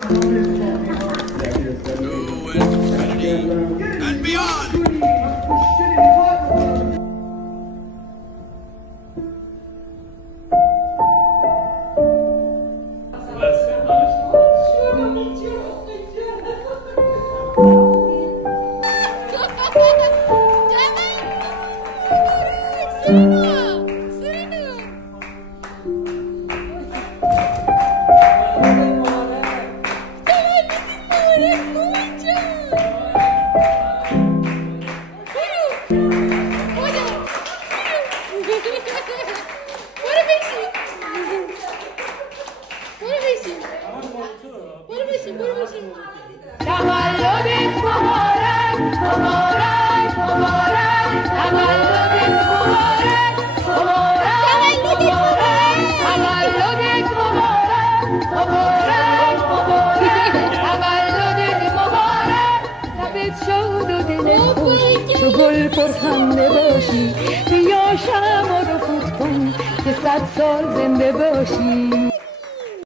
And beyond. تو گل پرخنده باشی، بیا شمع رو فوت کن که 100 سال زنده باشی.